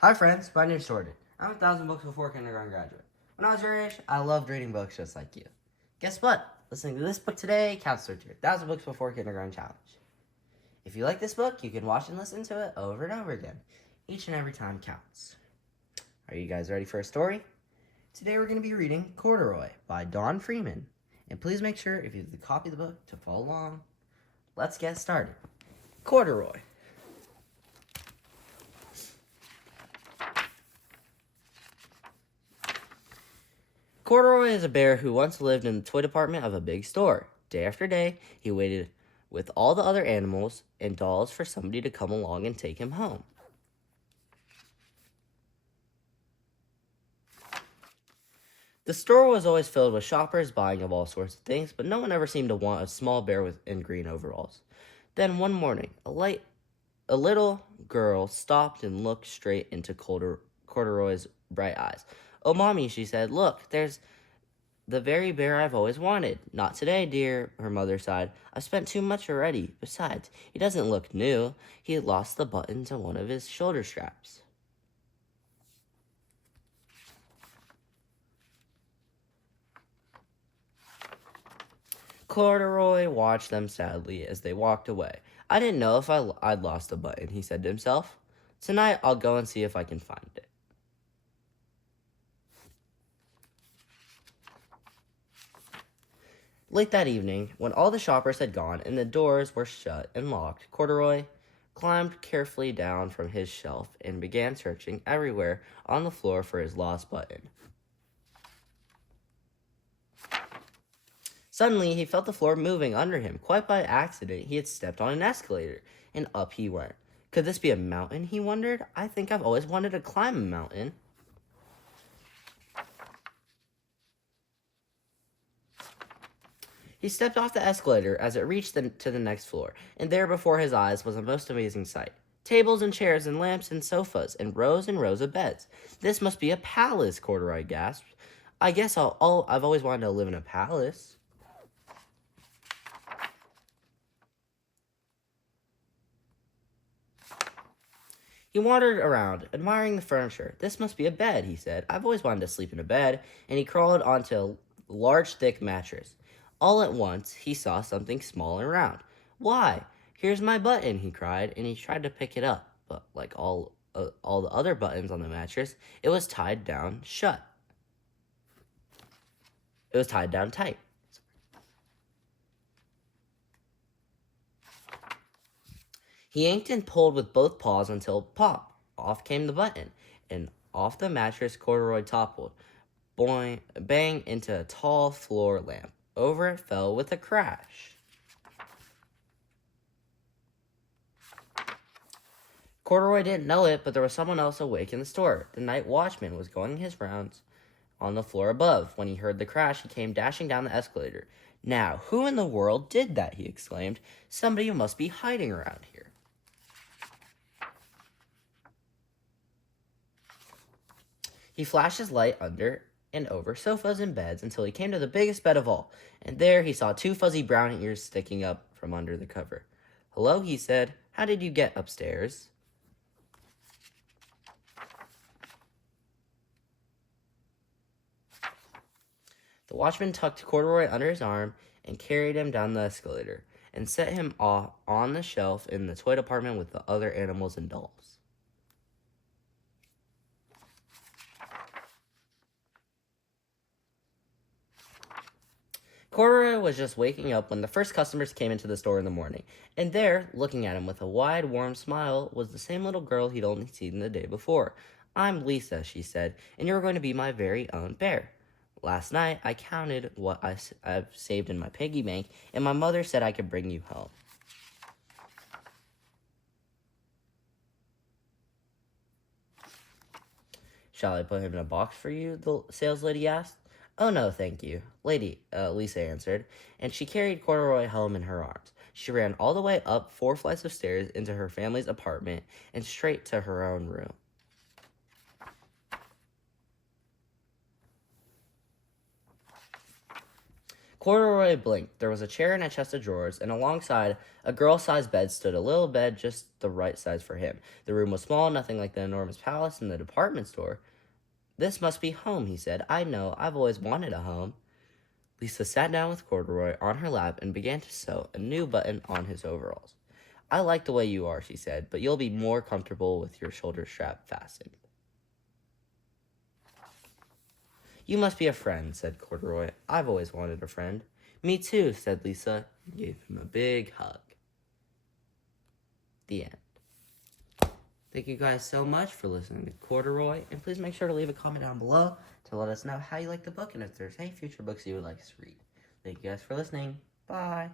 Hi friends, my name's Jordan. I'm 1,000 books before kindergarten graduate. When I was your age, I loved reading books just like you. Guess what? Listening to this book today counts towards your 1,000 books before kindergarten challenge. If you like this book, you can watch and listen to it over and over again. Each and every time counts. Are you guys ready for a story? Today we're going to be reading Corduroy by Don Freeman. And please make sure, if you have the copy of the book, to follow along. Let's get started. Corduroy. Corduroy is a bear who once lived in the toy department of a big store. Day after day, he waited with all the other animals and dolls for somebody to come along and take him home. The store was always filled with shoppers buying of all sorts of things, but no one ever seemed to want a small bear in green overalls. Then one morning, a little girl stopped and looked straight into Corduroy's bright eyes. "Oh, Mommy," she said, "look, there's the very bear I've always wanted." "Not today, dear," her mother sighed. "I've spent too much already. Besides, he doesn't look new. He had lost the button to one of his shoulder straps." Corduroy watched them sadly as they walked away. "I didn't know if I'd lost the button," he said to himself. "Tonight I'll go and see if I can find it." Late that evening, when all the shoppers had gone and the doors were shut and locked, Corduroy climbed carefully down from his shelf and began searching everywhere on the floor for his lost button. Suddenly, he felt the floor moving under him. Quite by accident, he had stepped on an escalator, and up he went. Could this be a mountain, he wondered? I think I've always wanted to climb a mountain. He stepped off the escalator as it reached to the next floor, and there before his eyes was a most amazing sight. Tables and chairs and lamps and sofas and rows of beds. "This must be a palace," Corduroy gasped. "I guess I've always wanted to live in a palace." He wandered around, admiring the furniture. "This must be a bed," he said. "I've always wanted to sleep in a bed." And he crawled onto a large, thick mattress. All at once, he saw something small and round. "Why, here's my button," he cried, and he tried to pick it up. But like all the other buttons on the mattress, it was tied down shut. It was tied down tight. He yanked and pulled with both paws until pop! Off came the button, and off the mattress Corduroy toppled. Boing, bang into a tall floor lamp. Over it fell with a crash. Corduroy didn't know it, but there was someone else awake in the store. The night watchman was going his rounds on the floor above. When he heard the crash, he came dashing down the escalator. "Now, who in the world did that?" he exclaimed. "Somebody must be hiding around here." He flashed his light under and over sofas and beds until he came to the biggest bed of all, and there he saw two fuzzy brown ears sticking up from under the cover. "Hello," he said. "How did you get upstairs?" The watchman tucked Corduroy under his arm and carried him down the escalator and set him off on the shelf in the toy department with the other animals and dolls. Corduroy was just waking up when the first customers came into the store in the morning, and there, looking at him with a wide, warm smile, was the same little girl he'd only seen the day before. "I'm Lisa," she said, "and you're going to be my very own bear. Last night, I counted what I've saved in my piggy bank, and my mother said I could bring you home." "Shall I put him in a box for you?" the sales lady asked. "Oh, no, thank you, lady," Lisa answered, and she carried Corduroy home in her arms. She ran all the way up 4 flights of stairs into her family's apartment and straight to her own room. Corduroy blinked. There was a chair and a chest of drawers, and alongside a girl-sized bed stood a little bed just the right size for him. The room was small, nothing like the enormous palace in the department store. "This must be home," he said. "I know, I've always wanted a home." Lisa sat down with Corduroy on her lap and began to sew a new button on his overalls. "I like the way you are," she said, "but you'll be more comfortable with your shoulder strap fastened." "You must be a friend," said Corduroy. "I've always wanted a friend." "Me too," said Lisa, and gave him a big hug. The end. Thank you guys so much for listening to Corduroy, and please make sure to leave a comment down below to let us know how you like the book and if there's any future books you would like us to read. Thank you guys for listening. Bye.